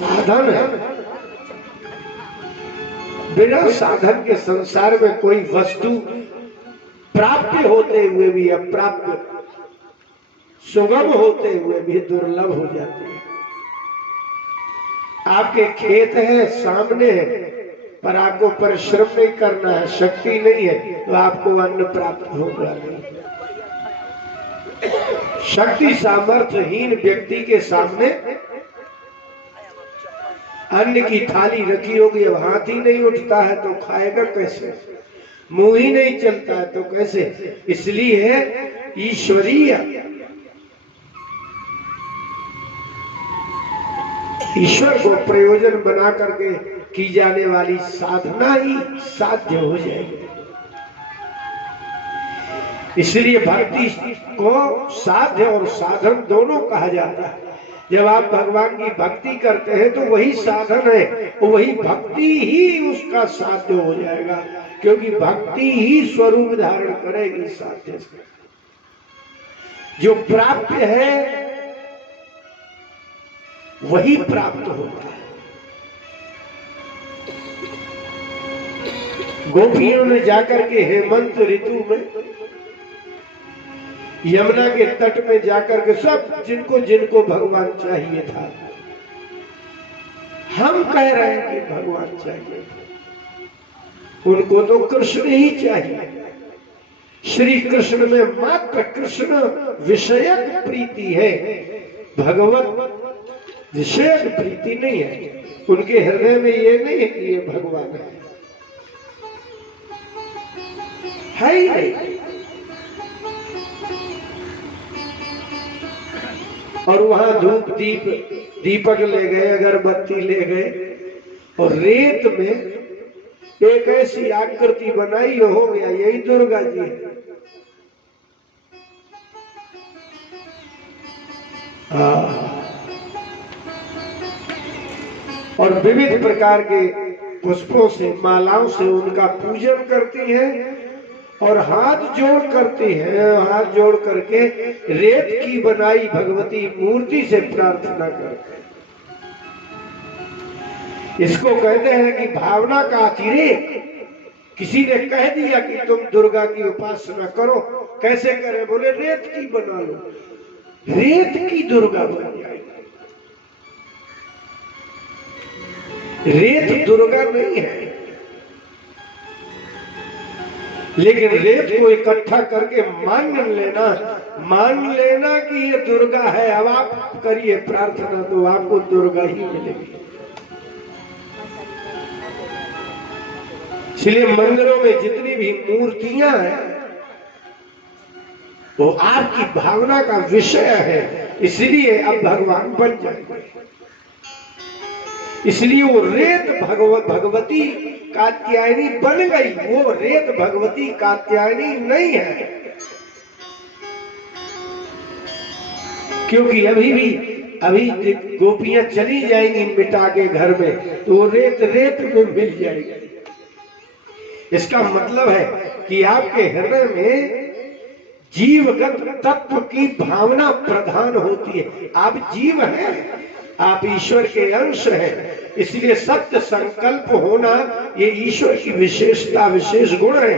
साधन है। बिना साधन के संसार में कोई वस्तु प्राप्य होते हुए भी अप्राप्य, सुगम होते हुए भी दुर्लभ हो जाती है। आपके खेत है, सामने है, पर आपको परिश्रम नहीं करना है, शक्ति नहीं है, तो आपको अन्न प्राप्त होगा नहीं। शक्ति सामर्थ्यहीन व्यक्ति के सामने अन्न की थाली रखी होगी, अब हाथ ही नहीं उठता है तो खाएगा कैसे, मुंह ही नहीं चलता है तो कैसे। इसलिए ईश्वरीय, ईश्वर को प्रयोजन बना करके की जाने वाली साधना ही साध्य हो जाएगी। इसलिए भक्ति को साध्य और साधन दोनों कहा जाता है। जब आप भगवान की भक्ति करते हैं तो वही साधन है, वही भक्ति ही उसका साध्य हो जाएगा, क्योंकि भक्ति ही स्वरूप धारण करेगी साध्य से। जो प्राप्य है वही प्राप्त होता है। गोपियों ने जाकर के हेमंत ऋतु में यमुना के तट में जाकर के सब जिनको जिनको भगवान चाहिए था, हम कह रहे हैं कि भगवान चाहिए था, उनको तो कृष्ण ही चाहिए। श्री कृष्ण में मात्र कृष्ण विषयक प्रीति है, भगवत विषयक प्रीति नहीं है। उनके हृदय में ये नहीं है कि ये भगवान है ही नहीं। और वहां धूप दीप दीपक ले गए, अगरबत्ती ले गए, और रेत में एक ऐसी आकृति बनाई, हो गया यही दुर्गा जी है। और विविध प्रकार के पुष्पों से, मालाओं से उनका पूजन करती हैं और हाथ जोड़ करती हैं, हाथ जोड़ करके रेत की बनाई भगवती मूर्ति से प्रार्थना करते हैं। इसको कहते हैं कि भावना का अतिरेक। किसी ने कह दिया कि तुम दुर्गा की उपासना करो, कैसे करें? बोले रेत की बना लो, रेत की दुर्गा बन जाएगी। रेत दुर्गा नहीं है, लेकिन रेत को इकट्ठा करके मान लेना कि ये दुर्गा है। अब आप करिए प्रार्थना तो आपको दुर्गा ही मिलेगी। इसलिए मंदिरों में जितनी भी मूर्तियां हैं वो आपकी भावना का विषय है, इसलिए अब भगवान बन जाएंगे। इसलिए वो रेत भगवती कात्यायनी बन गई, वो रेत भगवती कात्यायनी नहीं है। क्योंकि अभी गोपियां चली जाएंगी मिटा के घर में, तो वो रेत में मिल जाएगी। इसका मतलब है कि आपके हृदय में जीवगत तत्व की भावना प्रधान होती है। आप जीव हैं, आप ईश्वर के अंश हैं, इसलिए सत्य संकल्प होना ये ईश्वर की विशेषता, विशेष गुण है।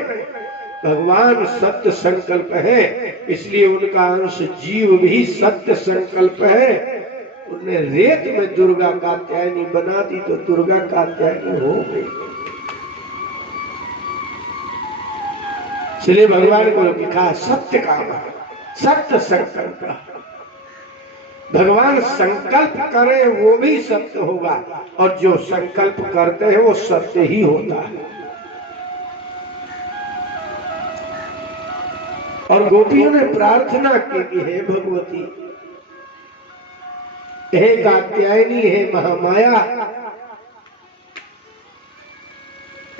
भगवान सत्य संकल्प है, इसलिए उनका अंश जीव भी सत्य संकल्प है। उन्हें रेत में दुर्गा कात्यायनी बना दी तो दुर्गा कात्यायनी हो गई। इसलिए भगवान को लिखा सत्य काम, सत्य संकल्प। भगवान संकल्प करे वो भी सत्य होगा, और जो संकल्प करते हैं वो सत्य ही होता है। और गोपियों ने प्रार्थना की कि हे भगवती, हे कात्यायनी, हे महामाया,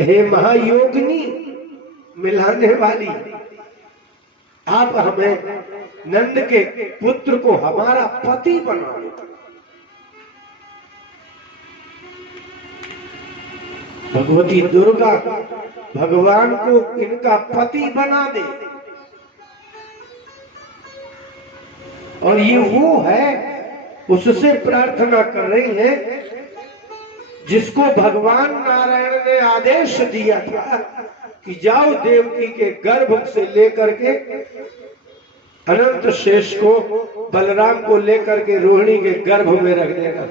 हे महायोगिनी, मिलाने वाली, आप हमें नंद के पुत्र को हमारा पति बना दो। भगवती दुर्गा भगवान को इनका पति बना दे। और ये वो है, उससे प्रार्थना कर रही है जिसको भगवान नारायण ने आदेश दिया था कि जाओ देवकी के गर्भ से लेकर के अनंत शेष को, बलराम को लेकर के रोहिणी के गर्भ में रख देगा।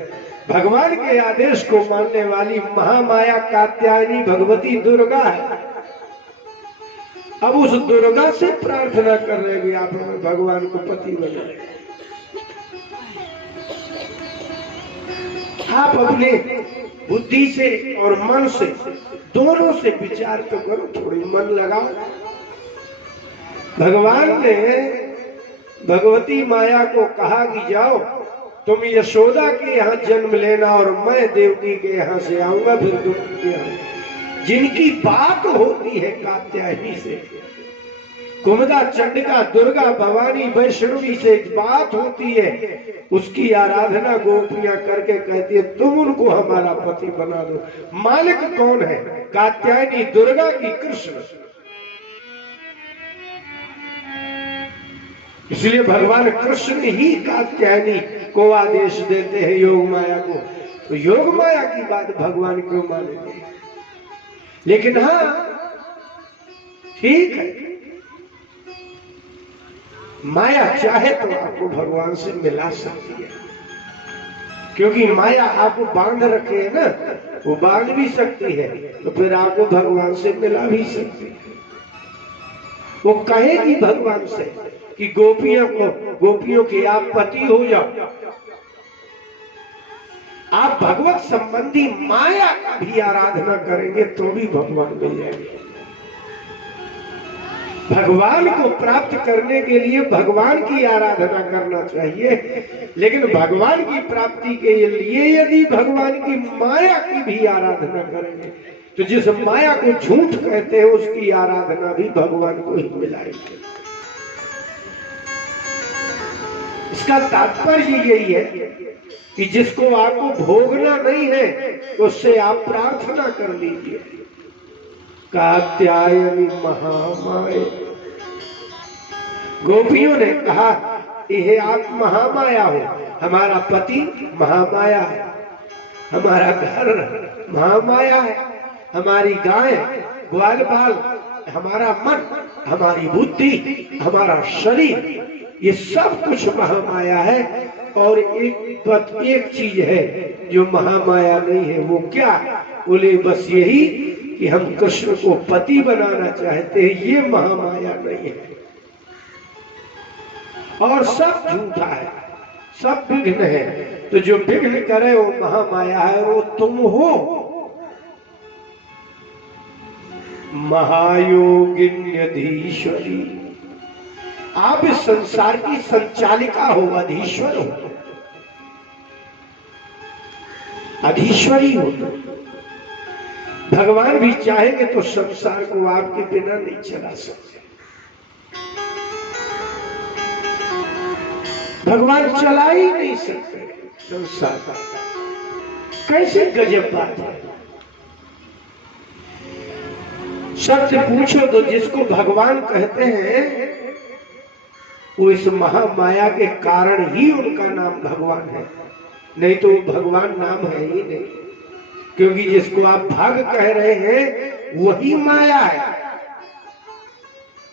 भगवान के आदेश को मानने वाली महामाया कात्यायनी भगवती दुर्गा है। अब उस दुर्गा से प्रार्थना कर रहे हैं कि आप हमें भगवान को पति बनाए। आप अपने बुद्धि से और मन से, दोनों से विचार तो करो, थोड़ी मन लगाओ। भगवान ने भगवती माया को कहा कि जाओ तुम यशोदा के यहाँ जन्म लेना और मैं देवकी के यहाँ से आऊंगा, फिर तुम यहाँ। जिनकी बात होती है कात्यायनी से, कुमुदा, चंडिका, दुर्गा, भवानी, वैष्णवी से बात होती है, उसकी आराधना गोपियां करके कहती है तुम उनको हमारा पति बना दो। मालिक कौन है? कात्यायनी दुर्गा की कृष्ण। इसलिए भगवान कृष्ण ही कात्यायनी को आदेश देते हैं योग माया को। तो योग माया की बात भगवान क्यों मानेंगे? लेकिन हाँ ठीक है, माया चाहे तो आपको भगवान से मिला सकती है, क्योंकि माया आपको बांध रखे है ना, वो बांध भी सकती है, तो फिर आपको भगवान से मिला भी सकती है। वो कहेगी भगवान से कि गोपियों के आप पति हो जाओ। आप भगवत संबंधी माया का भी आराधना करेंगे तो भी भगवान मिल जाएंगे। भगवान को प्राप्त करने के लिए भगवान की आराधना करना चाहिए, लेकिन भगवान की प्राप्ति के लिए यदि भगवान की माया की भी आराधना करेंगे तो जिस माया को झूठ कहते हैं उसकी आराधना भी भगवान को ही मिलाएंगे। इसका तात्पर्य यही है कि जिसको आपको भोगना नहीं है उससे आप प्रार्थना कर लीजिए। कात्यायनी महामाया। गोपियों ने कहा यह आप महामाया हो, हमारा पति महामाया है, हमारा घर महामाया है, हमारी गाय ग्वाल बाल, हमारा मन, हमारी बुद्धि, हमारा शरीर, ये सब कुछ महामाया है। और एक चीज है जो महामाया नहीं है, वो क्या? बोले बस यही कि हम कृष्ण को पति बनाना चाहते हैं, ये महामाया नहीं है। और सब झूठा है, सब विघ्न है। तो जो विघ्न करे वो महामाया है, वो तुम हो। महायोगिन्यधीश्वरी, आप इस संसार की संचालिका हो, अधीश्वर हो, अधीश्वरी हो। भगवान भी चाहेंगे तो संसार को आपके बिना नहीं चला सकते। भगवान चला ही नहीं सकते संसार का। कैसे गजब बात है। सत्य पूछो तो जिसको भगवान कहते हैं वो इस महामाया के कारण ही उनका नाम भगवान है, नहीं तो भगवान नाम है ही नहीं। क्योंकि जिसको आप भग कह रहे हैं वही माया है।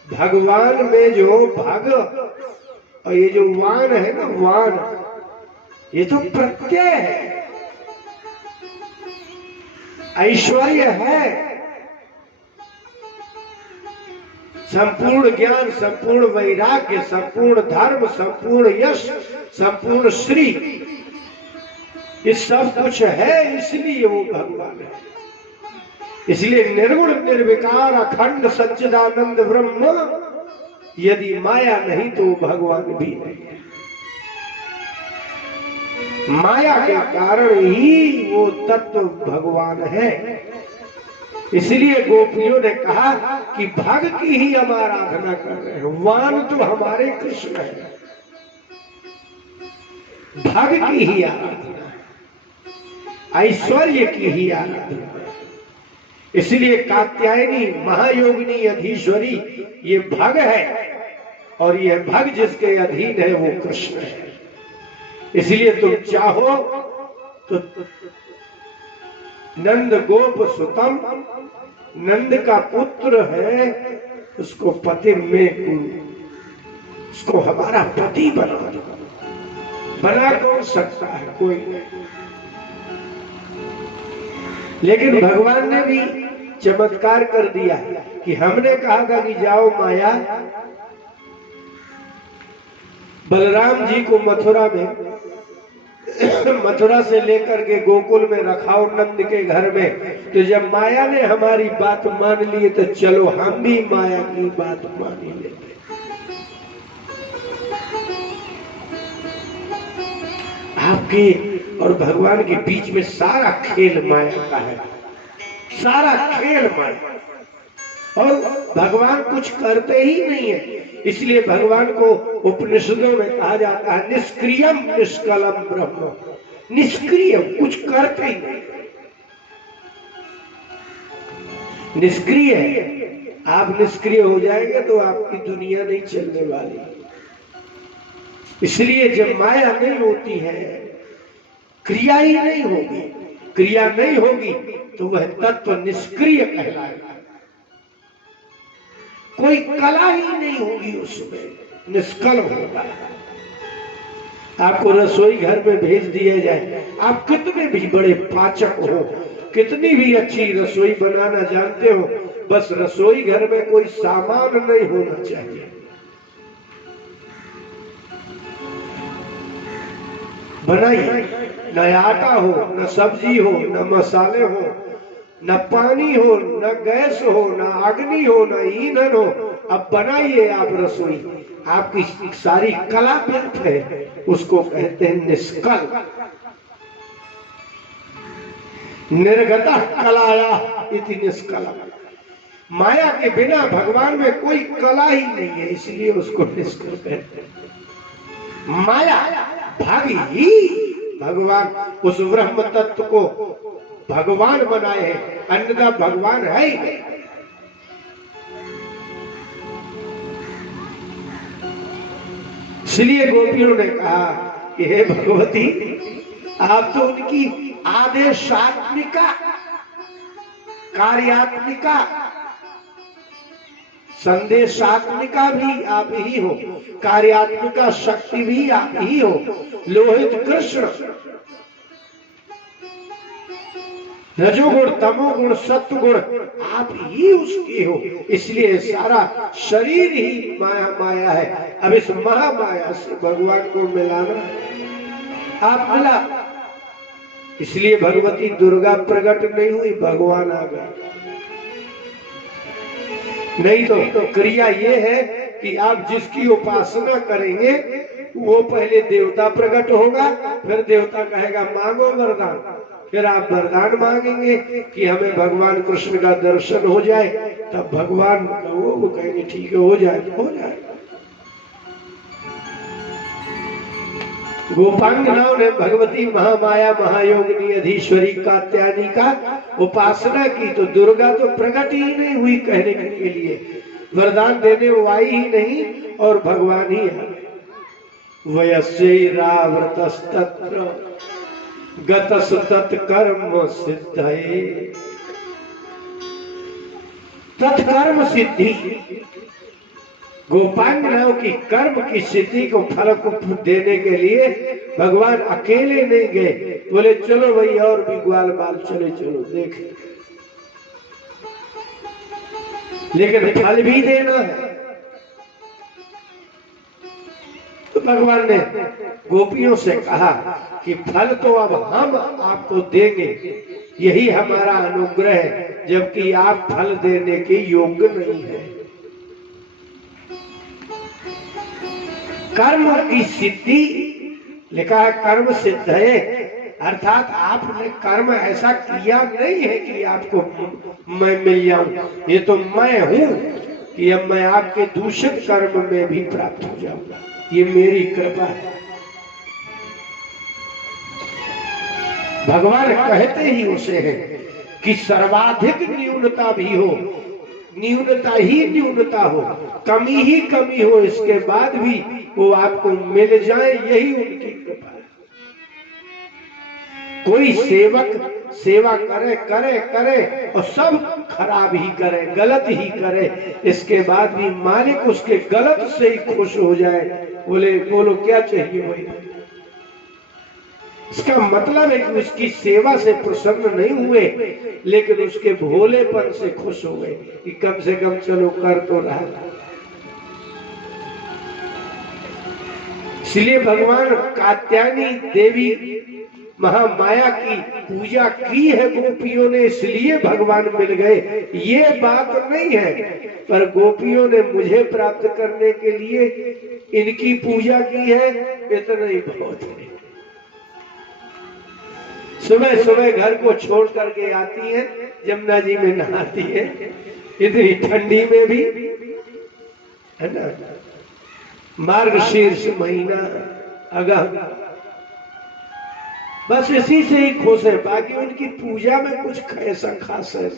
भगवान में जो भग और ये जो वान है ना, वान, ये तो प्रत्यय है, ऐश्वर्य है, संपूर्ण ज्ञान, संपूर्ण वैराग्य, संपूर्ण धर्म, संपूर्ण यश, संपूर्ण श्री, ये सब कुछ है, इसलिए वो भगवान है। इसलिए निर्गुण निर्विकार अखंड सच्चिदानंद ब्रह्म, यदि माया नहीं तो भगवान भी नहीं है। माया के कारण ही वो तत्व भगवान है। इसलिए गोपियों ने कहा कि भग की ही हम आराधना कर रहे हैं, वान तो हमारे कृष्ण है, भग की ही आराधना है, ऐश्वर्य की ही आराधना है। इसलिए कात्यायनी महायोगिनी अधीश्वरी ये भग है, और ये भग जिसके अधीन है वो कृष्ण है। इसलिए तुम चाहो तो नंद गोप सुतम, नंद का पुत्र है, उसको पति में, उसको हमारा पति बना कौन सकता है? कोई नहीं। लेकिन भगवान ने भी चमत्कार कर दिया कि हमने कहा था कि जाओ माया, बलराम जी को मथुरा से लेकर के गोकुल में रखाओ नंद के घर में। तो जब माया ने हमारी बात मान ली तो चलो हम भी माया की बात मान ही लेते। आपके और भगवान के बीच में सारा खेल माया का है, सारा खेल माया। और भगवान कुछ करते ही नहीं है, इसलिए भगवान को उपनिषदों में कहा जाता है निष्क्रियम निष्कलम ब्रह्म। निष्क्रिय, कुछ करते ही नहीं, निष्क्रिय है। आप निष्क्रिय हो जाएंगे तो आपकी दुनिया नहीं चलने वाली। इसलिए जब माया नहीं होती है, क्रिया ही नहीं होगी, क्रिया नहीं होगी तो वह तत्व निष्क्रिय कहलाएगा। कोई कला ही नहीं होगी उसमें, निष्कल होगा। आपको रसोई घर में भेज दिया जाए, आप कितने भी बड़े पाचक हो, कितनी भी अच्छी रसोई बनाना जानते हो, बस रसोई घर में कोई सामान नहीं होना चाहिए। बनाइए, न आटा हो, न सब्जी हो, न मसाले हो, न पानी हो, न गैस हो, न अग्नि हो, न ईंधन हो। अब बनाइए आप रसोई, आपकी सारी कला व्यर्थ है। उसको कहते हैं निष्कल। निर्गता कलाया इति निष्कला। माया के बिना भगवान में कोई कला ही नहीं है, इसलिए उसको निष्कल कहते हैं। माया भागी ही भगवान उस ब्रह्म तत्व को भगवान बनाए हैं, अन्यथा भगवान है ही नहीं। इसलिए गोपियों ने कहा कि हे भगवती, आप तो उनकी आदेशात्मिका, कार्यात्मिका, संदेशात्मिका भी आप ही हो, कार्यात्मिका शक्ति भी आप ही हो। लोहित कृष्ण, रजोगुण तमोगुण सत्वगुण आप ही उसके हो, इसलिए सारा शरीर ही माया है। अब इस महामाया से भगवान को मिलाना आप मिला, इसलिए भगवती दुर्गा प्रकट नहीं हुई, भगवान आ गए। नहीं तो क्रिया ये है कि आप जिसकी उपासना करेंगे वो पहले देवता प्रकट होगा, फिर देवता कहेगा मांगो वरदान, फिर आप वरदान मांगेंगे कि हमें भगवान कृष्ण का दर्शन हो जाए, तब भगवान वो कहेंगे ठीक है हो जाए, हो जाए। गोपांगनाओं ने भगवती महामाया महायोगिनी अधीश्वरी कात्यायनी का उपासना की तो दुर्गा तो प्रकट ही नहीं हुई कहने के लिए, वरदान देने वो आई ही नहीं और भगवान ही है। वयस्यैरावृतस्तत्र गतस तत्कर्म सिद्धये। तत्कर्म सिद्धि, गोपांगनाओं की कर्म की सिद्धि को फल को देने के लिए भगवान अकेले नहीं गए, बोले चलो भाई और भी ग्वाल बाल चले चलो देखें, लेकिन फल भी देना है। तो भगवान ने गोपियों से कहा कि फल तो अब हम आपको देंगे, यही हमारा अनुग्रह है, जबकि आप फल देने के योग्य नहीं है। कर्म की सिद्धि लिखा है, कर्म सिद्ध है, अर्थात आपने कर्म ऐसा किया नहीं है कि आपको मैं मिल जाऊं, ये तो मैं हूं कि अब मैं आपके दूषित कर्म में भी प्राप्त हो जाऊंगा, ये मेरी कृपा है। भगवान कहते ही उसे है कि सर्वाधिक न्यूनता भी हो, न्यूनता ही न्यूनता हो, कमी ही कमी हो, इसके बाद भी वो आपको मिल जाए, यही उनकी कृपा है। कोई सेवक सेवा करे करे करे और सब खराब ही करे, गलत ही करे, इसके बाद भी मालिक उसके गलत से ही खुश हो जाए। बोलो क्या चाहिए वही। इसका मतलब है कि उसकी सेवा से प्रसन्न नहीं हुए, लेकिन उसके भोलेपन से खुश हो गए कि कम से कम चलो कर तो रहा। इसलिए भगवान कात्यायनी देवी महामाया की पूजा की है गोपियों ने, इसलिए भगवान मिल गए, ये बात नहीं है। पर गोपियों ने मुझे प्राप्त करने के लिए इनकी पूजा की है, इतना ही बहुत है। सुबह सुबह घर को छोड़ करके आती है, यमुना जी में नहाती है, इतनी ठंडी में भी, है ना, मार्गशीर्ष महीना अगह, बस इसी से ही खुश है। बाकी उनकी पूजा में कुछ ऐसा खास है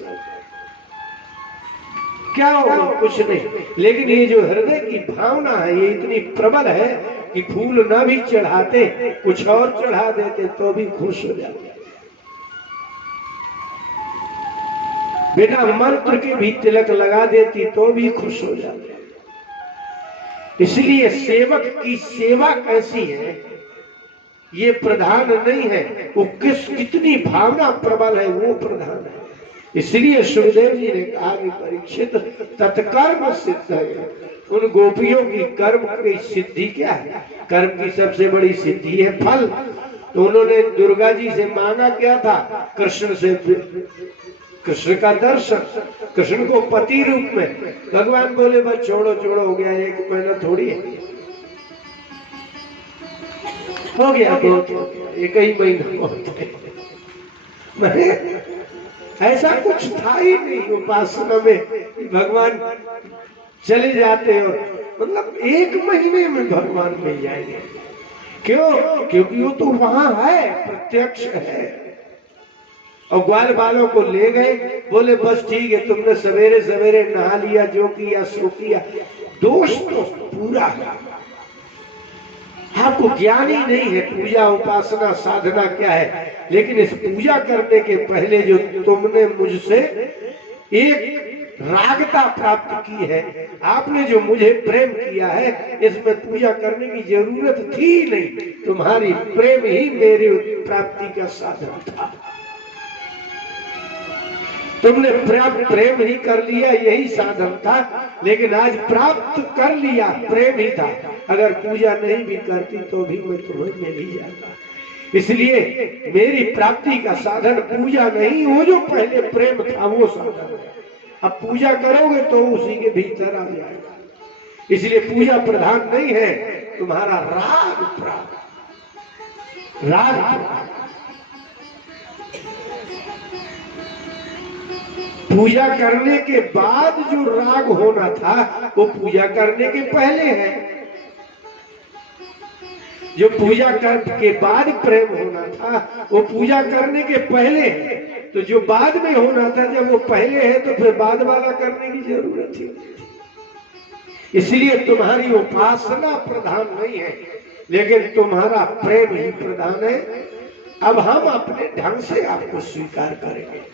क्या होगा, कुछ नहीं। लेकिन ये जो हृदय की भावना है ये इतनी प्रबल है कि फूल ना भी चढ़ाते, कुछ और चढ़ा देते तो भी खुश हो जाते, बिना मंत्र के भी तिलक लगा देती तो भी खुश हो जाते। इसलिए सेवक की सेवा कैसी है ये प्रधान नहीं है, वो कितनी भावना प्रबल है वो प्रधान है। इसलिए सुखदेव जी ने कहा कि परीक्षित तत्कर्म सिद्ध है। उन गोपियों की कर्म की सिद्धि क्या है? कर्म की सबसे बड़ी सिद्धि है फल। तो उन्होंने दुर्गा जी से मांगा क्या था? कृष्ण से, कृष्ण का दर्शन, कृष्ण को पति रूप में। भगवान बोले बस छोड़ो छोड़ो, हो गया, एक महीना थोड़ी है, हो गया, एक ही महीना मैंने ऐसा कुछ था ही नहीं उपासना में। भगवान चले जाते हो, मतलब एक महीने में भगवान मिल जाएंगे। क्यों? क्योंकि वो तो वहां है, प्रत्यक्ष है। और ग्वाल बालों को ले गए, बोले बस ठीक है, तुमने सवेरे सवेरे नहा लिया, जो किया सो किया, दोष तो पूरा है। आपको ज्ञान ही नहीं है पूजा उपासना साधना क्या है। लेकिन इस पूजा करने के पहले जो तुमने मुझसे एक रागता प्राप्त की है, आपने जो मुझे प्रेम किया है, इसमें पूजा करने की जरूरत थी नहीं। तुम्हारी प्रेम ही मेरी प्राप्ति का साधन था। तुमने प्रेम ही कर लिया, यही साधन था। लेकिन आज प्राप्त कर लिया, प्रेम ही था। अगर पूजा नहीं भी करती तो भी मैं तुम्हें मिल ही जाता। इसलिए मेरी प्राप्ति का साधन पूजा नहीं, वो जो पहले प्रेम था वो साधन है। अब पूजा करोगे तो उसी के भीतर आ जाएगा। इसलिए पूजा प्रधान नहीं है, तुम्हारा राग प्राप्त, राग पूजा करने के बाद जो राग होना था वो पूजा करने के पहले है। जो पूजा के बाद प्रेम होना था वो पूजा करने के पहले है। तो जो बाद में होना था, जब वो पहले है तो फिर बाद वाला करने की जरूरत ही। इसलिए तुम्हारी उपासना प्रधान नहीं है, लेकिन तुम्हारा प्रेम ही प्रधान है। अब हम अपने ढंग से आपको स्वीकार करेंगे।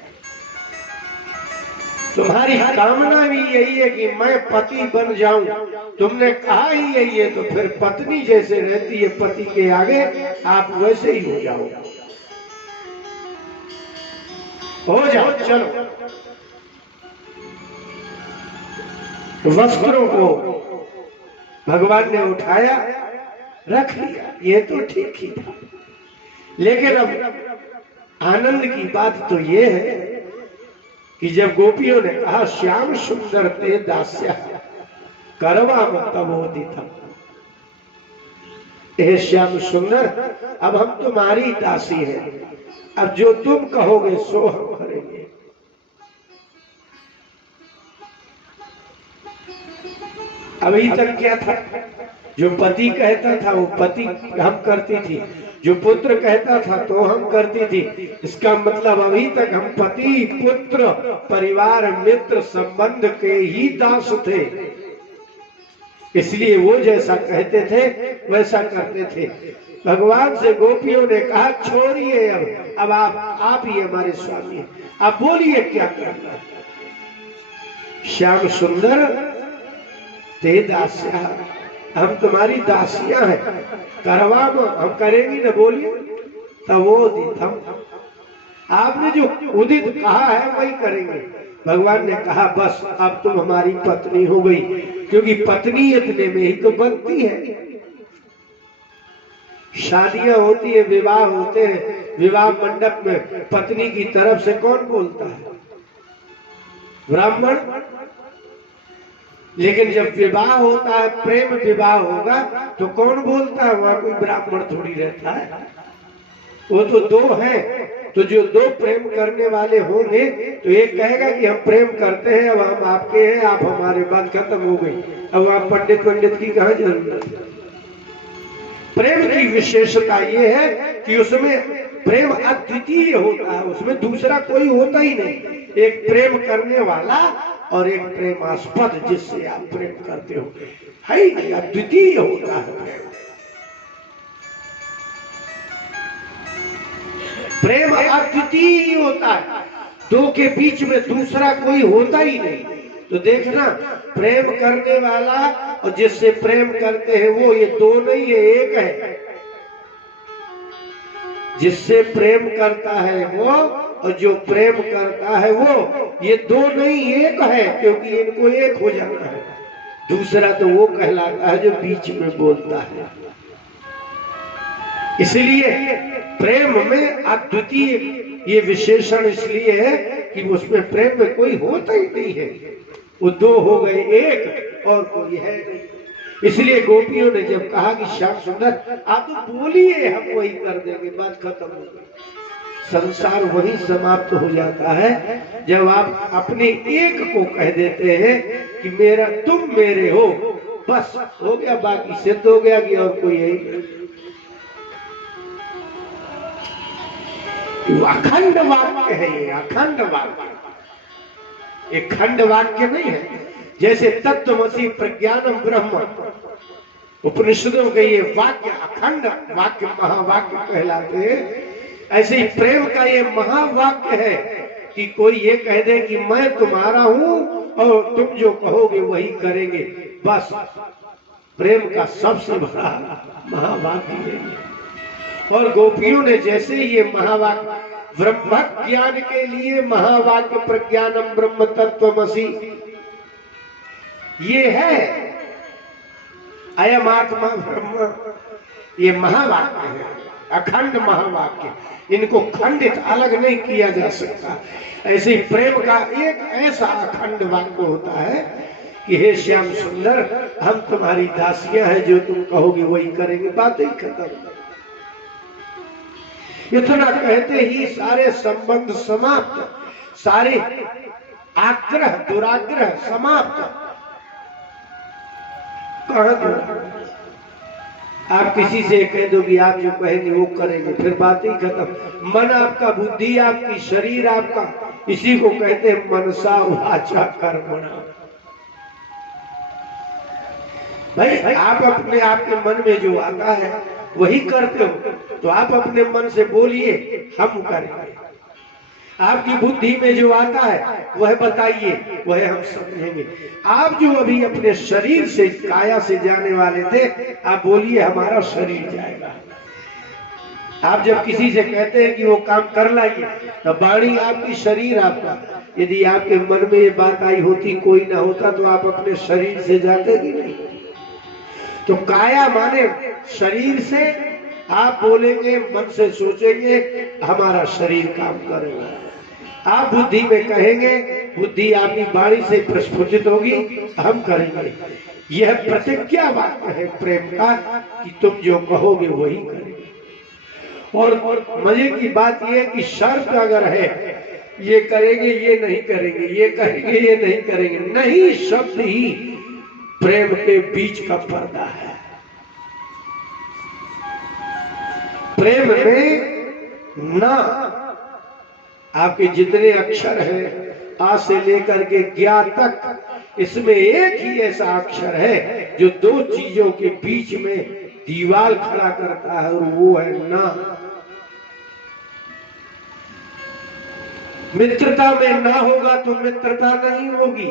तुम्हारी कामना भी यही है कि मैं पति बन जाऊं, तुमने कहा ही यही है, तो फिर पत्नी जैसे रहती है पति के आगे, आप वैसे ही हो जाओ, हो जाओ। चलो, वस्त्रों को भगवान ने उठाया, रख लिया, ये तो ठीक ही था। लेकिन अब आनंद की बात तो ये है कि जब गोपियों ने कहा श्याम सुंदर ते दास्या करवा मतबोधितम, हे श्याम सुंदर, अब हम तुम्हारी दासी है, अब जो तुम कहोगे सो हम करेंगे। अभी तक क्या था? जो पति कहता था वो पति हम करती थी, जो पुत्र कहता था तो हम करती थी। इसका मतलब अभी तक हम पति पुत्र परिवार मित्र संबंध के ही दास थे। इसलिए वो जैसा कहते थे वैसा करते थे। भगवान से गोपियों ने कहा छोड़िए, अब आप ही हमारे स्वामी हैं, आप बोलिए क्या करना है। श्याम सुंदर ते दास्या, हम तुम्हारी दासियां हैं, करवाम हम करेंगी ना, बोलिए। तब वो उदित, हम आपने जो उदित कहा है वही करेंगे। भगवान ने कहा बस अब तुम हमारी पत्नी हो गई, क्योंकि पत्नी इतने में ही तो बनती है। शादियां होती है, विवाह होते हैं, विवाह मंडप में पत्नी की तरफ से कौन बोलता है? ब्राह्मण। लेकिन जब विवाह होता है, प्रेम विवाह होगा तो कौन बोलता है? वहां कोई ब्राह्मण थोड़ी रहता है, वो तो दो हैं। तो जो दो प्रेम करने वाले होंगे तो एक कहेगा कि हम प्रेम करते हैं, अब हम आपके हैं, आप हमारे, बात खत्म हो गई। अब आप पंडित की कहाँ जरूरत है? प्रेम की विशेषता ये है कि उसमें प्रेम अद्वितीय होता है, उसमें दूसरा कोई होता ही नहीं। एक प्रेम करने वाला और एक प्रेमास्पद जिससे आप प्रेम करते हो है ही अद्वितीय होता है प्रेम। प्रेम अद्वितीय होता है, दो के बीच में दूसरा कोई होता ही नहीं। तो देखना, प्रेम करने वाला और जिससे प्रेम करते हैं वो, ये दो नहीं है, एक है। जिससे प्रेम करता है वो और जो प्रेम करता है वो, ये दो नहीं एक है, क्योंकि इनको एक हो जाना है। दूसरा तो वो कहलाता है जो बीच में बोलता है। इसलिए प्रेम में अद्वितीय ये विशेषण इसलिए है कि उसमें प्रेम में कोई होता ही नहीं है, वो दो हो गए एक और कोई है नहीं। इसलिए गोपियों ने जब कहा कि श्याम सुंदर आप तो बोलिए, हम वही कर देंगे, बात खत्म हो गई। संसार वही समाप्त हो जाता है जब आप अपने एक को कह देते हैं कि मेरा तुम मेरे हो, बस हो गया, बाकी सिद्ध हो गया कि और कोई है। अखंड वाक्य है ये, अखंड वाक्य, एक खंड वाक्य नहीं है। जैसे तत्वमसि प्रज्ञानम ब्रह्म, उपनिषदों के ये वाक्य अखंड वाक्य महावाक्य कहलाते हैं। ऐसे ही प्रेम का ये महावाक्य है कि कोई ये कह दे कि मैं तुम्हारा हूं और तुम जो कहोगे वही करेंगे, बस प्रेम का सबसे बड़ा महावाक्य है। और गोपियों ने जैसे ये महावाक्य ब्रह्म ज्ञान के लिए महावाक्य प्रज्ञानम ब्रह्म तत्वमसि ये है, अयम आत्मा ब्रह्म, ये महावाक्य है, अखंड महावाक्य। इनको खंडित अलग नहीं किया जा सकता। ऐसे ही प्रेम का एक ऐसा अखंड वाक्य होता है कि हे श्याम सुंदर हम तुम्हारी दासियां हैं, जो तुम कहोगे वही करेंगे, बात ही खत्म। इतना कहते ही सारे संबंध समाप्त, सारे आग्रह दुराग्रह समाप्त। आप किसी से कह दो कि आप जो कहेंगे वो करेंगे, फिर बात ही खत्म। मन आपका, बुद्धि आपकी, शरीर आपका, इसी को कहते हैं मनसा वाचा कर्मणा। भाई आप अपने आप के मन में जो आता है वही करते हो, तो आप अपने मन से बोलिए हम करेंगे। आपकी बुद्धि में जो आता है वह बताइए, वह हम समझेंगे। आप जो अभी अपने शरीर से, काया से जाने वाले थे, आप बोलिए हमारा शरीर जाएगा। आप जब किसी से कहते हैं कि वो काम कर लाइए, तो वाणी आपकी, शरीर आपका। यदि आपके मन में ये बात आई होती, कोई ना होता, तो आप अपने शरीर से जाते कि नहीं? तो काया माने शरीर से आप बोलेंगे, मन से सोचेंगे, हमारा शरीर काम करेगा। आप बुद्धि में कहेंगे, बुद्धि आपकी वाणी से प्रस्फुटित होगी, हम करेंगे। यह प्रतिज्ञा वाक्य है प्रेम का कि तुम जो कहोगे वही करेंगे। और मजे की बात यह है कि शर्त अगर है, ये करेंगे ये नहीं करेंगे, ये करेंगे ये नहीं करेंगे, नहीं शब्द ही प्रेम के बीच का पर्दा है। प्रेम में ना आपके जितने अक्षर हैं, आ से लेकर के ज्ञा तक, इसमें एक ही ऐसा अक्षर है जो दो चीजों के बीच में दीवार खड़ा करता है, और वो है ना। मित्रता में ना होगा तो मित्रता नहीं होगी।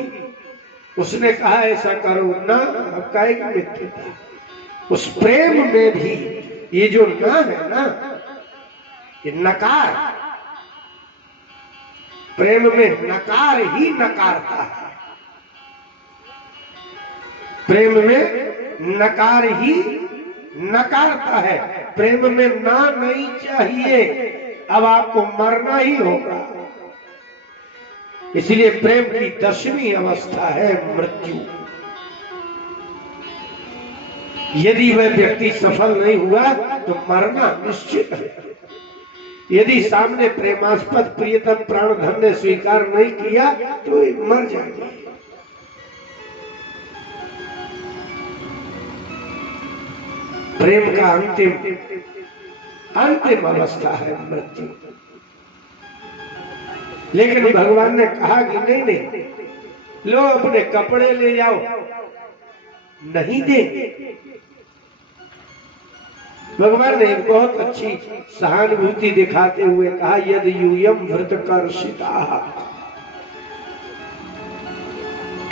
उसने कहा ऐसा करो ना, अब कहेगी मित्रता। उस प्रेम में भी ये जो ना है ना, ये नकार, प्रेम में नकार ही नकारता है। प्रेम में नकार ही नकारता है। प्रेम में ना नहीं चाहिए, अब आपको मरना ही होगा। इसलिए प्रेम की 10वीं अवस्था है मृत्यु। यदि वह व्यक्ति सफल नहीं हुआ तो मरना निश्चित है। यदि सामने प्रेमास्पद प्रियतम प्राण धन ने स्वीकार नहीं किया तो मर जाएगा। प्रेम का अंतिम अवस्था है मृत्यु। लेकिन भगवान ने कहा कि नहीं नहीं, लो अपने कपड़े ले जाओ, नहीं देंगे। भगवान ने एक बहुत अच्छी सहानुभूति दिखाते हुए कहा, यदि यूयम व्रतकर्षिता,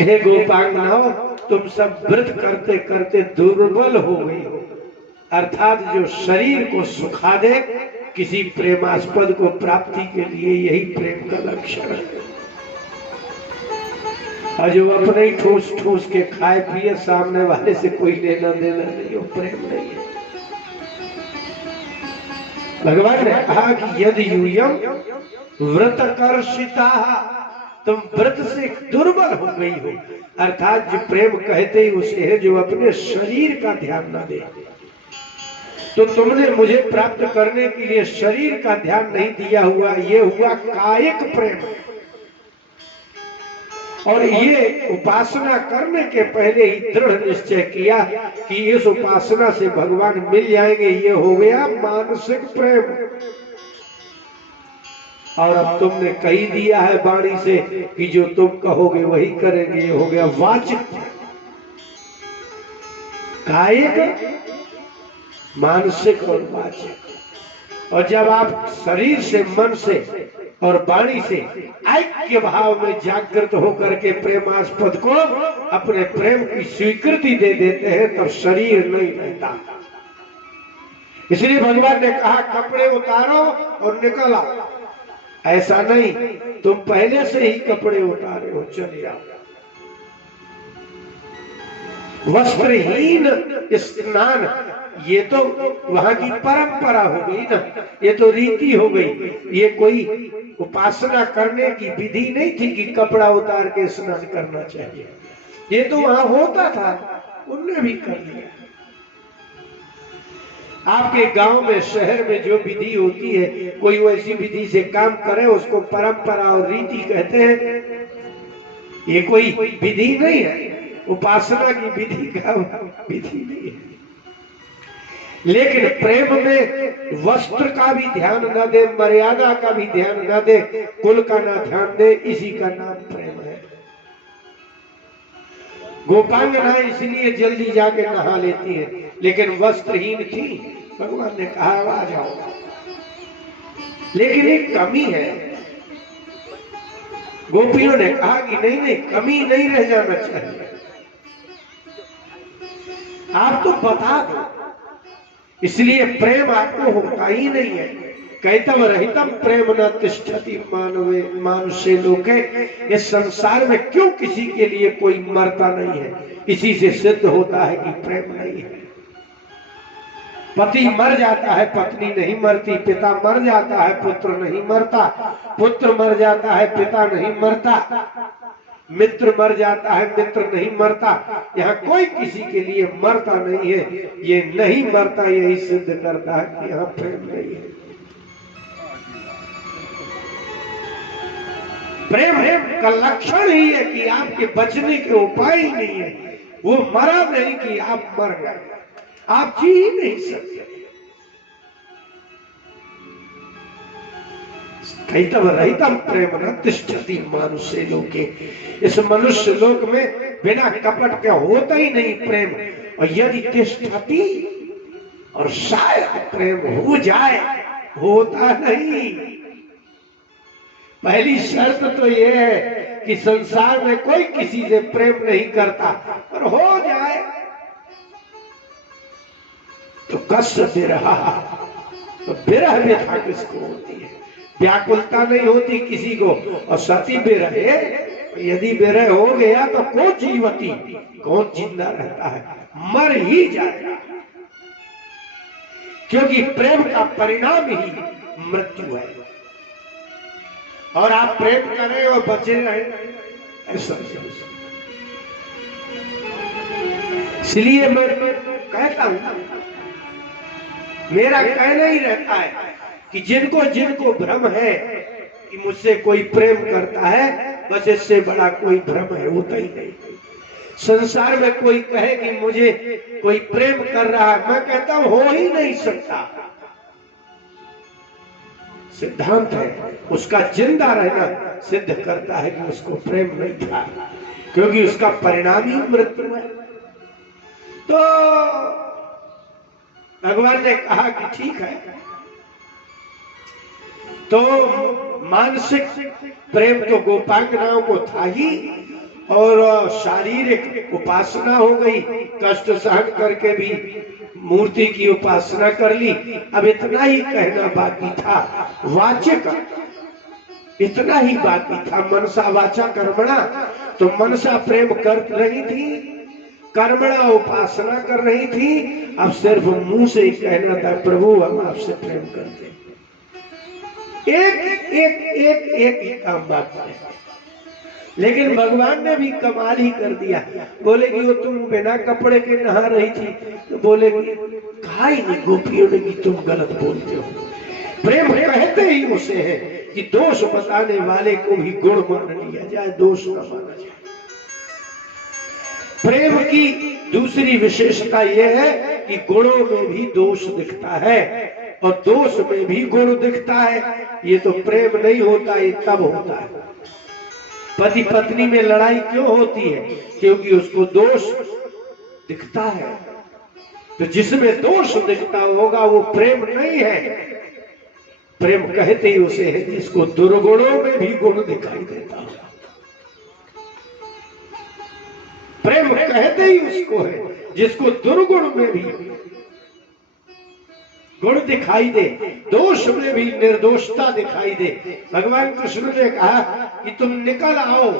हे गोपांगनाओ, तुम सब व्रत करते करते दुर्बल हो गई हो। अर्थात जो शरीर को सुखा दे, किसी प्रेमास्पद को प्राप्ति के लिए, यही प्रेम का लक्षण है। और जो अपने ही ठूस ठूस के खाए पिए, सामने वाले से कोई लेना देना नहीं, वो प्रेम नहीं है। भगवान ने कहा कि यदि यूयम व्रतकर्षिता, तुम व्रत से दुर्बल हो गई हो। अर्थात जो प्रेम कहते ही उसे है जो अपने शरीर का ध्यान न दे। तो तुमने मुझे प्राप्त करने के लिए शरीर का ध्यान नहीं दिया हुआ, ये हुआ कायिक प्रेम। और ये उपासना करने के पहले ही दृढ़ निश्चय किया कि इस उपासना से भगवान मिल जाएंगे, ये हो गया मानसिक प्रेम। और अब तुमने कही दिया है वाणी से कि जो तुम कहोगे वही करेंगे, ये हो गया वाचिक। कायिक, मानसिक और वाचिक। और जब आप शरीर से, मन से और वाणी से ऐक्य भाव में जागृत होकर के प्रेमास्पद को अपने प्रेम की स्वीकृति दे देते हैं, तब शरीर नहीं रहता। इसलिए भगवान ने कहा कपड़े उतारो और निकल आओ। ऐसा नहीं, तुम पहले से ही कपड़े उतारे हो, चले आओ। वस्त्रहीन स्नान, ये तो वहां की परंपरा हो गई ना, ये तो रीति हो गई। ये कोई उपासना करने की विधि नहीं थी कि कपड़ा उतार के स्नान करना चाहिए। ये तो वहां होता था, उनने भी कर लिया। आपके गांव में, शहर में जो विधि होती है, कोई वैसी विधि से काम करे, उसको परंपरा और रीति कहते हैं। ये कोई विधि नहीं है, उपासना की विधि का विधि नहीं है। लेकिन प्रेम में वस्त्र का भी ध्यान न दे, मर्यादा का भी ध्यान न दे, कुल का ना ध्यान दे, इसी का नाम प्रेम है। गोपांगना इसलिए जल्दी जाके नहा लेती है, लेकिन वस्त्रहीन थी। भगवान ने कहा आ जाओ, लेकिन एक कमी है। गोपियों ने कहा कि नहीं नहीं, कमी नहीं रह जाना चाहिए, आप तो बता दो। इसलिए प्रेम आपको होता ही नहीं है। कैतव रहितम प्रेम न तिष्ठति मानवे मानुषे लोके। इस संसार में क्यों किसी के लिए कोई मरता नहीं है? इसी से सिद्ध होता है कि प्रेम नहीं है। पति मर जाता है, पत्नी नहीं मरती। पिता मर जाता है, पुत्र नहीं मरता। पुत्र मर जाता है, पिता नहीं मरता। मित्र मर जाता है, मित्र नहीं मरता। यहाँ कोई किसी के लिए मरता नहीं है। ये नहीं मरता यही सिद्ध करता है कि यहाँ प्रेम नहीं है। प्रेम का लक्षण ही है कि आपके बचने के उपाय ही नहीं है। वो मरा नहीं कि आप मर गए, आप जी ही नहीं सकते। कैतव रहितम प्रेम न तिष्ठति मानुषे लोके। इस मनुष्य लोक में बिना कपट के होता ही नहीं प्रेम। और यदि तिष्ठति और शायद प्रेम हो जाए, होता नहीं। पहली शर्त तो यह है कि संसार में कोई किसी से प्रेम नहीं करता, और हो जाए तो कष्ट विरह। तो विरह व्यथा किसको होती है? व्याकुलता नहीं होती किसी को। और सती विरहे, यदि विरह हो गया तो कौन जीवती, कौन जिंदा रहता है? मर ही जाएगा, क्योंकि प्रेम का परिणाम ही मृत्यु है। और आप प्रेम करें और बचे रहें, ऐसा नहीं। इसलिए मैं कहता हूं, मेरा कहना ही रहता है कि जिनको जिनको भ्रम है कि मुझसे कोई प्रेम करता है, बस इससे बड़ा कोई भ्रम है, होता ही नहीं। संसार में कोई कहे कि मुझे कोई प्रेम कर रहा है, मैं कहता हूं हो ही नहीं सकता। सिद्धांत है, उसका जिंदा रहना सिद्ध करता है कि उसको प्रेम नहीं था, क्योंकि उसका परिणाम ही मृत्यु है। तो भगवान ने कहा कि ठीक है, तो मानसिक प्रेम तो गोपांगनाओं को था ही, और शारीरिक उपासना हो गई, कष्ट सहन करके भी मूर्ति की उपासना कर ली। अब इतना ही कहना बाकी था, वाचिक इतना ही बाकी था, मनसा वाचा कर्मणा। तो मनसा प्रेम कर रही थी, कर्मणा उपासना कर रही थी। अब सिर्फ मुंह से ही कहना था, प्रभु हम आपसे प्रेम करते। एक एक एक एक ही काम बाकी है। लेकिन भगवान ने भी कमाल ही कर दिया। बोले कि वो तुम बिना कपड़े के नहा रही थी, तो बोले कहा ही नहीं गोपियों ने कि तुम गलत बोलते हो। प्रेम कहते ही उसे है कि दोष बताने वाले को भी गुण मान लिया जाए, दोष न माना जाए। प्रेम की दूसरी विशेषता यह है कि गुणों में भी दोष दिखता है और दोष में भी गुण दिखता है। ये तो प्रेम नहीं होता, ये तब होता है। पति पत्नी में लड़ाई क्यों होती है? क्योंकि उसको दोष दिखता है। तो जिसमें दोष दिखता होगा वो प्रेम नहीं है। प्रेम कहते ही उसे है जिसको दुर्गुणों में भी गुण दिखाई देता हो। प्रेम कहते ही उसको है जिसको दुर्गुण में भी गुण दिखाई दे, दोष में भी निर्दोषता दिखाई दे। भगवान कृष्ण ने कहा कि तुम निकल आओ,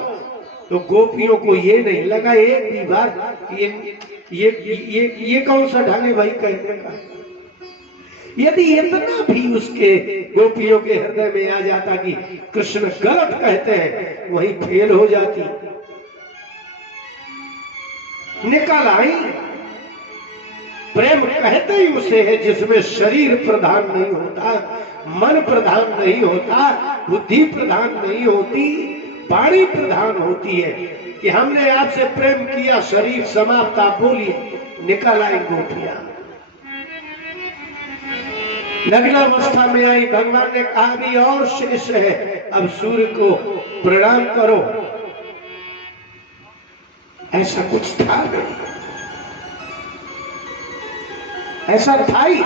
तो गोपियों को ये नहीं लगा एक भी बार ये कौन सा ढंग है भाई कहने का। यदि इतना भी उसके गोपियों के हृदय में आ जाता कि कृष्ण गलत कहते हैं, वही फेल हो जाती। निकल आई। प्रेम कहते ही उसे है जिसमें शरीर प्रधान नहीं होता, मन प्रधान नहीं होता, बुद्धि प्रधान नहीं होती, वाणी प्रधान होती है कि हमने आपसे प्रेम किया, शरीर समाप्त, आप बोलिए। निकल आई गोपियां, लग्नावस्था में आई। भगवान ने कहा भी और शेष है, अब सूर्य को प्रणाम करो। ऐसा कुछ था नहीं, ऐसा था ही।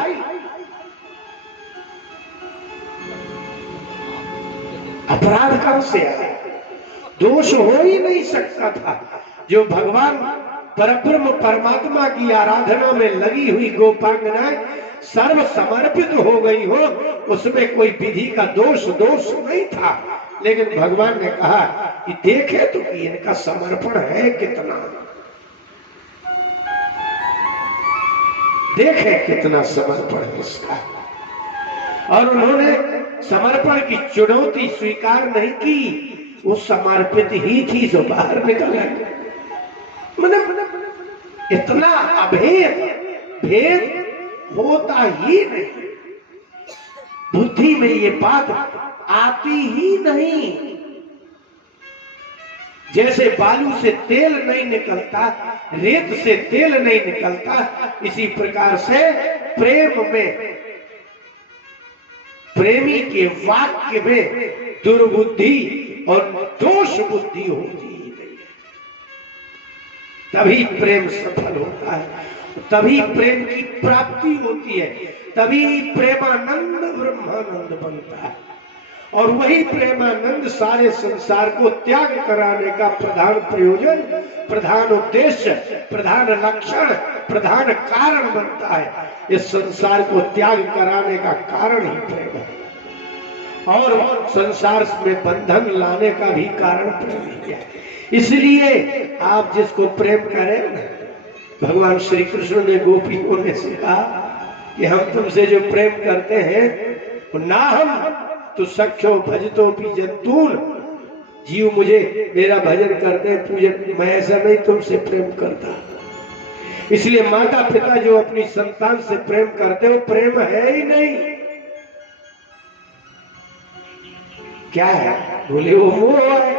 अपराध कब से आया? दोष हो ही नहीं सकता था। जो भगवान परब्रह्म परमात्मा की आराधना में लगी हुई गोपांगनाएं सर्व समर्पित हो गई हो, उसमें कोई विधि का दोष नहीं था। लेकिन भगवान ने कहा कि देखे तो कि इनका समर्पण है कितना, देखे कितना समर्पण है इसका। और उन्होंने समर्पण की चुनौती स्वीकार नहीं की, वो समर्पित ही थी जो बाहर निकल गए। मतलब इतना अभेद भेद होता ही नहीं, बुद्धि में ये बात आती ही नहीं। जैसे बालू से तेल नहीं निकलता, रेत से तेल नहीं निकलता, इसी प्रकार से प्रेम में, प्रेमी के वाक्य में दुर्बुद्धि और दोष बुद्धि होती ही नहीं है। तभी प्रेम सफल होता है, तभी प्रेम की प्राप्ति होती है, तभी प्रेमानंद ब्रह्मानंद बनता है। और वही प्रेमानंद सारे संसार को त्याग कराने का प्रधान प्रयोजन, प्रधान उद्देश्य, प्रधान लक्षण, प्रधान कारण बनता है। इस संसार को त्याग कराने का कारण ही प्रेम है, और संसार में बंधन लाने का भी कारण प्रेम ही है। इसलिए आप जिसको प्रेम करें, भगवान श्री कृष्ण ने गोपियों ने से कहा कि हम तुमसे जो प्रेम करते हैं, ना हम तो सख्यो भजतो भी जंतून, जीव मुझे मेरा भजन करते पूजन, मैं ऐसा नहीं तुमसे प्रेम करता। इसलिए माता पिता जो अपनी संतान से प्रेम करते वो प्रेम है ही नहीं। क्या है? बोले वो मोह है।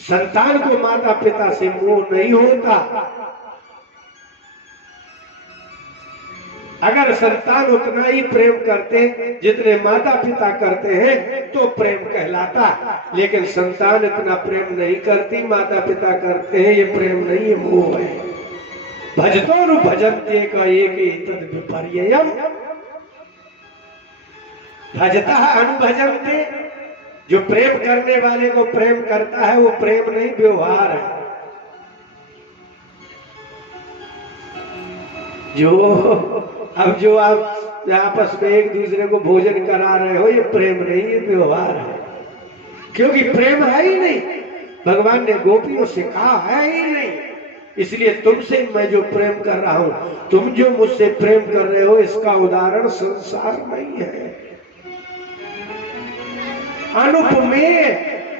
संतान को माता पिता से मोह नहीं होता। अगर संतान उतना ही प्रेम करते जितने माता पिता करते हैं तो प्रेम कहलाता, लेकिन संतान इतना प्रेम नहीं करती, माता पिता करते हैं, ये प्रेम नहीं है, मोह है। भजतो नु भजन्ते का एक तद विपर्ययम्, भजता अनुभजन्ते, जो प्रेम करने वाले को प्रेम करता है वो प्रेम नहीं, व्यवहार है। जो आप आपस में एक दूसरे को भोजन करा रहे हो, ये प्रेम नहीं, ये व्यवहार है, क्योंकि प्रेम है ही नहीं। भगवान ने गोपियों से कहा है ही नहीं। इसलिए तुमसे मैं जो प्रेम कर रहा हूं, तुम जो मुझसे प्रेम कर रहे हो, इसका उदाहरण संसार नहीं है। अनुपमेय,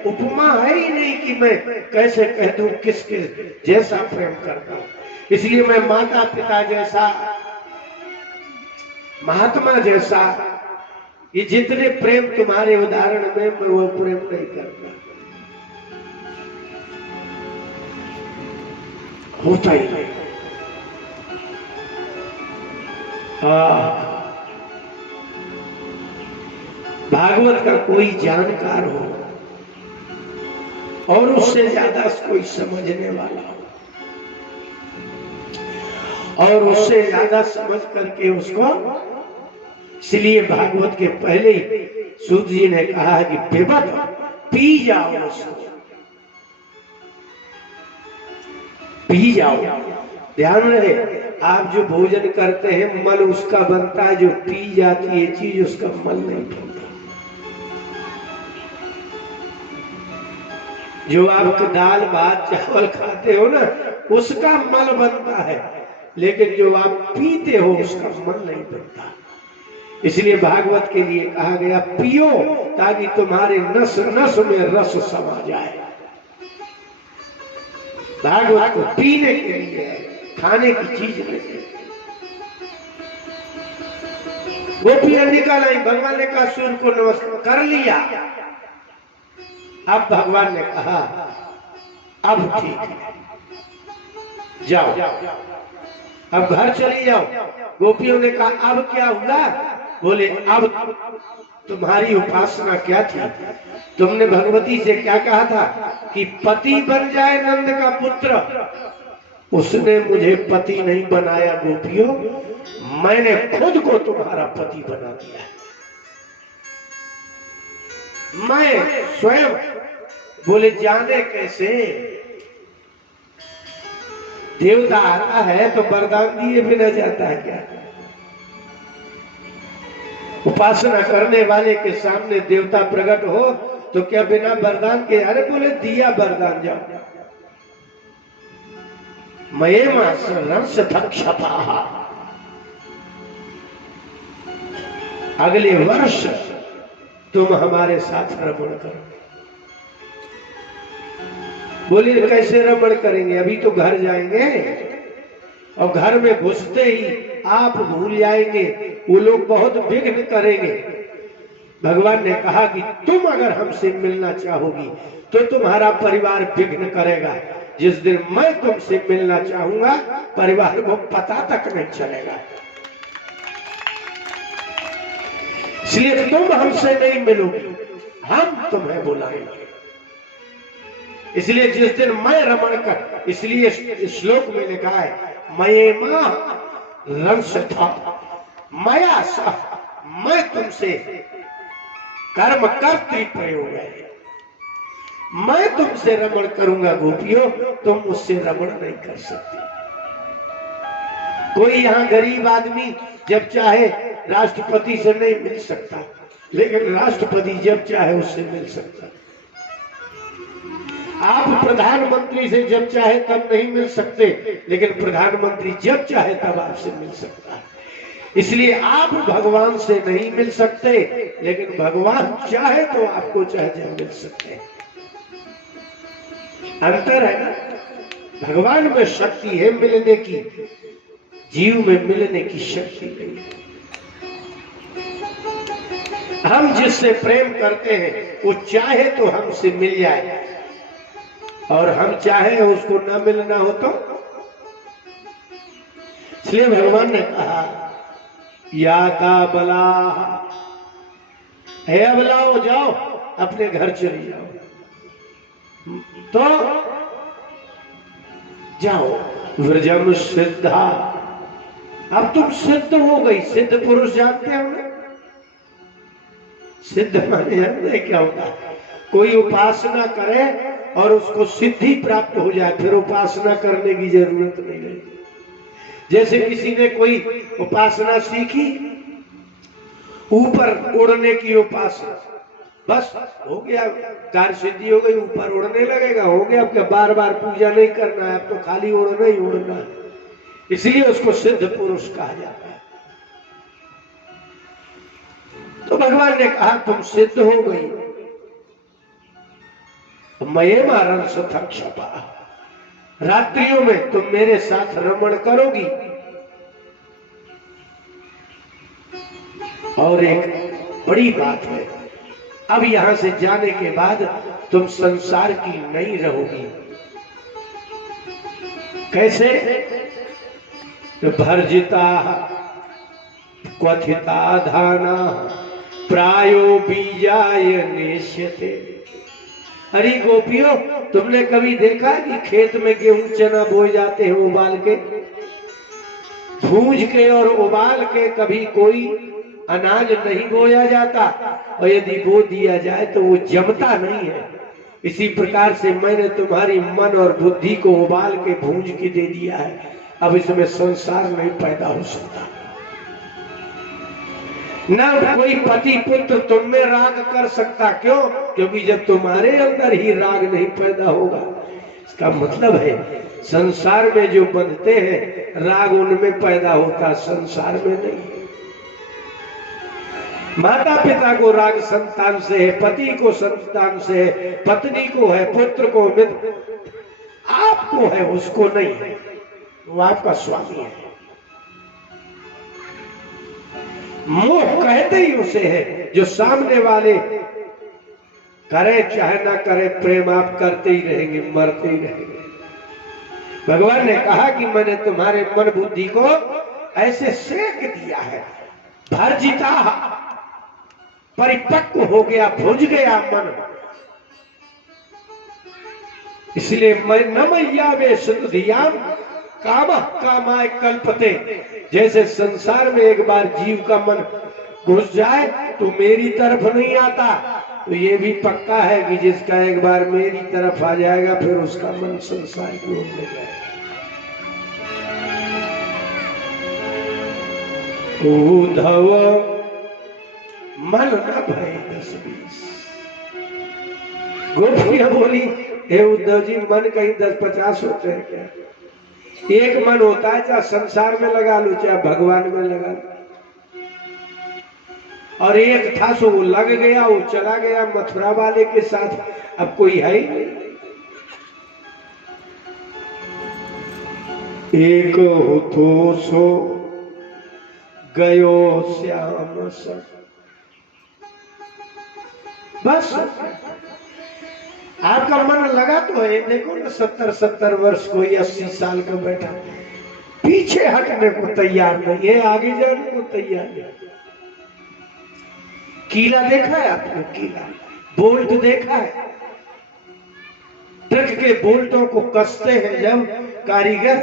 उपमा है ही नहीं कि मैं कैसे कह दूं किसके जैसा प्रेम करता हूं। इसलिए मैं माता पिता जैसा, महात्मा जैसा, ये जितने प्रेम तुम्हारे उदाहरण में, मैं वो प्रेम नहीं करता, होता ही नहीं। भागवत का कोई जानकार हो और उससे ज्यादा कोई समझने वाला हो, और उससे ज्यादा समझ करके उसको, इसलिए भागवत के पहले ही सूत जी ने कहा है कि पिबत, पी जाओ उसको, पी जाओ। ध्यान रहे, आप जो भोजन करते हैं मल उसका बनता है, जो पी जाती है चीज उसका मल नहीं बनता। जो आप दाल भात चावल खाते हो ना, उसका मल बनता है, लेकिन जो आप पीते हो उसका मन नहीं बनता। इसलिए भागवत के लिए कहा गया पियो, ताकि तुम्हारे नस नस में रस समा जाए। भागवत को पीने के लिए, खाने की चीज नहीं। गोपियां निकल आई, भगवान ने कहा सूर्य को नमस्कार कर लिया। अब भगवान ने कहा अब ठीक है, जाओ अब घर चली जाओ। गोपियों ने कहा अब क्या हुआ? बोले अब तुम्हारी उपासना क्या थी? तुमने भगवती से क्या कहा था कि पति बन जाए नंद का पुत्र। उसने मुझे पति नहीं बनाया गोपियों, मैंने खुद को तुम्हारा पति बना दिया। मैं स्वयं। बोले जाने कैसे? देवता आता है तो वरदान दिए बिना जाता है क्या? उपासना करने वाले के सामने देवता प्रकट हो तो क्या बिना वरदान के? अरे बोले दिया वरदान, जाओ। अगले वर्ष तुम हमारे साथ रमण करो। बोले कैसे रमण करेंगे? अभी तो घर जाएंगे, और घर में घुसते ही आप भूल जाएंगे, वो लोग बहुत विघ्न करेंगे। भगवान ने कहा कि तुम अगर हमसे मिलना चाहोगी तो तुम्हारा परिवार विघ्न करेगा। जिस दिन मैं तुमसे मिलना चाहूंगा परिवार को पता तक नहीं चलेगा। इसलिए तुम हमसे नहीं मिलोगी, हम तुम्हें बुलाएंगे। इसलिए जिस दिन मैं रमण कर, इसलिए श्लोक में लिखा है मयेमा रंसथा मया सह, मैं तुमसे कर्म कर्तृ प्रयोग है, मैं तुमसे रमण करूंगा गोपियों, तुम मुझसे रमण नहीं कर सकते। कोई यहाँ गरीब आदमी जब चाहे राष्ट्रपति से नहीं मिल सकता, लेकिन राष्ट्रपति जब चाहे उससे मिल सकता। आप प्रधानमंत्री से जब चाहे तब नहीं मिल सकते, लेकिन प्रधानमंत्री जब चाहे तब आपसे मिल सकता है। इसलिए आप भगवान से नहीं मिल सकते, लेकिन भगवान चाहे तो आपको चाहे जब मिल सकते हैं। अंतर है ना। भगवान में शक्ति है मिलने की, जीव में मिलने की शक्ति नहीं है। हम जिससे प्रेम करते हैं वो चाहे तो हमसे मिल जाए, और हम चाहे उसको न मिलना हो तो। इसलिए भगवान ने कहा याता बला, हे अबलाओ जाओ अपने घर चले जाओ, तो जाओ व्रजम सिद्धा। अब तुम सिद्ध हो गई। सिद्ध पुरुष जानते हो ना, सिद्ध माने जानते क्या होता है? कोई उपासना करे और उसको सिद्धि प्राप्त हो जाए, फिर उपासना करने की जरूरत नहीं रहती। जैसे किसी ने कोई उपासना सीखी, ऊपर उड़ने की उपासना, बस हो गया, कार्य सिद्धि हो गई, ऊपर उड़ने लगेगा, हो गया। अब क्या बार बार पूजा नहीं करना है, अब तो खाली उड़ना ही उड़ना है। इसलिए उसको सिद्ध पुरुष कहा जाता है। तो भगवान ने कहा तुम सिद्ध हो गई, मये मारण सुथक क्षपा, रात्रियों में तुम मेरे साथ रमण करोगी। और एक बड़ी बात है, अब यहां से जाने के बाद तुम संसार की नहीं रहोगी। कैसे? भर्जिता क्वथिता धाना प्रायो बीजाय नेष्यते। अरे गोपियों, तुमने कभी देखा कि खेत में गेहूं चना बोए जाते हैं उबाल के, भूंज के और उबाल के कभी कोई अनाज नहीं बोया जाता, और यदि बो दिया जाए तो वो जमता नहीं है। इसी प्रकार से मैंने तुम्हारी मन और बुद्धि को उबाल के भूंज के दे दिया है, अब इसमें संसार नहीं पैदा हो सकता। न कोई पति पुत्र तुम में राग कर सकता। क्यों? क्योंकि जब तुम्हारे अंदर ही राग नहीं पैदा होगा। इसका मतलब है संसार में जो बनते हैं राग उनमें पैदा होता, संसार में नहीं। माता पिता को राग संतान से है, पति को संतान से है, पत्नी को है, पुत्र को, मित्र, आपको है, उसको नहीं है। वो आपका स्वामी है। मोह कहते ही उसे है जो सामने वाले करे चाहे ना करे, प्रेम आप करते ही रहेंगे, मरते ही रहेंगे। भगवान ने कहा कि मैंने तुम्हारे मन बुद्धि को ऐसे सेक दिया है, भर्जिता, परिपक्व हो गया, भुज गया मन। इसलिए मैं न मैया वे सुधियाम कामा कामाय कल्पते। जैसे संसार में एक बार जीव का मन घुस जाए तो मेरी तरफ नहीं आता, तो ये भी पक्का है कि जिसका एक बार मेरी तरफ आ जाएगा फिर उसका मन संसार की ओर ले जाएगा। उद्धव मन न भय 10-20। गोपियां बोली, हे उद्धव जी, मन कहीं 10-50 होते हैं क्या? एक मन होता है, चाहे संसार में लगा लो चाहे भगवान में लगा लो। और एक था सो वो लग गया, वो चला गया मथुरा वाले के साथ, अब कोई है ही नहीं। एक हो तो सो गयो श्याम सब। बस आपका मन लगा तो है। देखो ना, 70-70 वर्ष कोई 80 साल का बैठा, पीछे हटने को तैयार नहीं है, आगे जाने को तैयार नहीं। किला देखा है आपने? किला, बोल्ट देखा है? ट्रक के बोल्टों को कसते हैं जब कारीगर,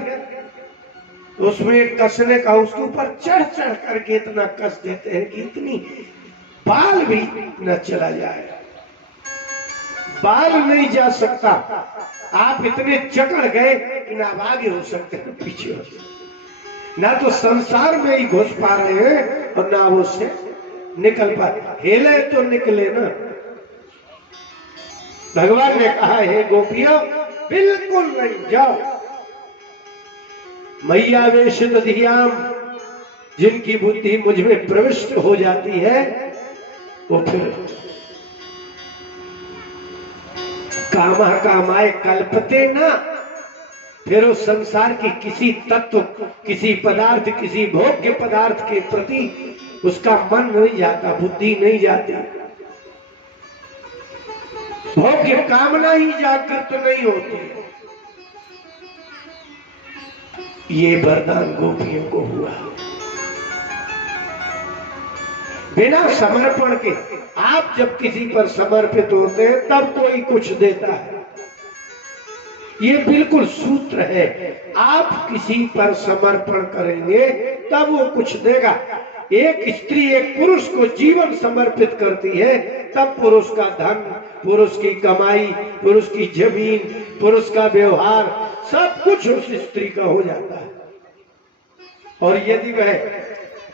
उसमें कसने का उसके ऊपर चढ़ चढ़ करके इतना कस देते हैं कि इतनी बाल भी न चला जाए, बाल नहीं जा सकता। आप इतने जकड़ गए कि ना आगे हो सकते हैं पीछे हो सकते, ना तो संसार में ही घुस पा रहे हैं और ना वो से निकल पा रहे। हिले तो निकले ना। भगवान ने कहा, हे गोपियों बिल्कुल नहीं जाओ। मैया वेशित धियाम, जिनकी बुद्धि मुझ में प्रविष्ट हो जाती है वो फिर कामा कामाय कल्पते ना, फिर उस संसार की किसी तत्व, किसी पदार्थ, किसी भोग्य पदार्थ के प्रति उसका मन नहीं जाता, बुद्धि नहीं जाती। भोग्य कामना ही जागृत नहीं होती। ये वरदान गोपियों को हुआ। बिना समर्पण के आप जब किसी पर समर्पित होते हैं तब कोई कुछ देता है। ये बिल्कुल सूत्र है। आप किसी पर समर्पण करेंगे तब वो कुछ देगा। एक स्त्री एक पुरुष को जीवन समर्पित करती है तब पुरुष का धन, पुरुष की कमाई, पुरुष की जमीन, पुरुष का व्यवहार, सब कुछ उस स्त्री का हो जाता है। और यदि वह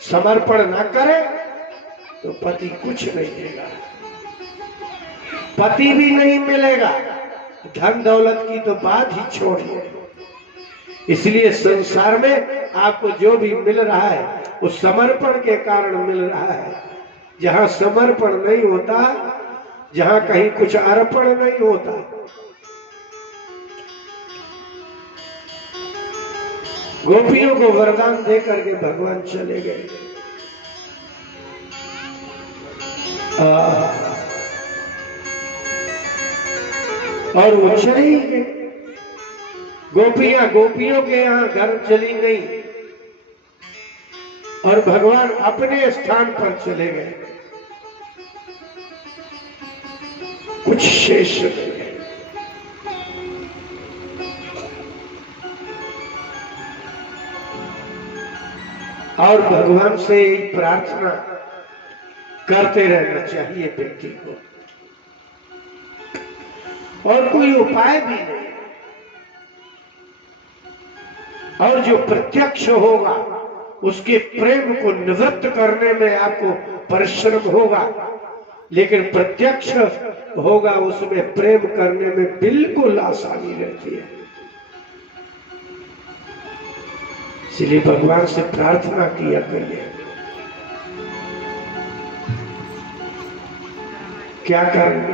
समर्पण न करे तो पति कुछ नहीं देगा, पति भी नहीं मिलेगा, धन दौलत की तो बात ही छोड़िए। इसलिए संसार में आपको जो भी मिल रहा है वो समर्पण के कारण मिल रहा है। जहां समर्पण नहीं होता, जहां कहीं कुछ अर्पण नहीं होता, गोपियों को वरदान दे करके भगवान चले गए। और वो चली गई। गोपियां गोपियों के यहां घर चली गई और भगवान अपने स्थान पर चले गए। कुछ शेष नहीं है। और भगवान से प्रार्थना करते रहना चाहिए व्यक्ति को, और कोई उपाय भी नहीं। और जो प्रत्यक्ष होगा उसके प्रेम को निवृत्त करने में आपको परिश्रम होगा, लेकिन प्रत्यक्ष होगा उसमें प्रेम करने में बिल्कुल आसानी रहती है। इसलिए भगवान से प्रार्थना किया करिए। क्या करेंगे,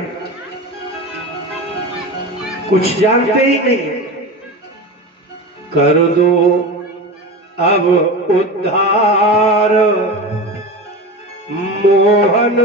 कुछ जानते ही नहीं। कर दो अब उद्धार मोहन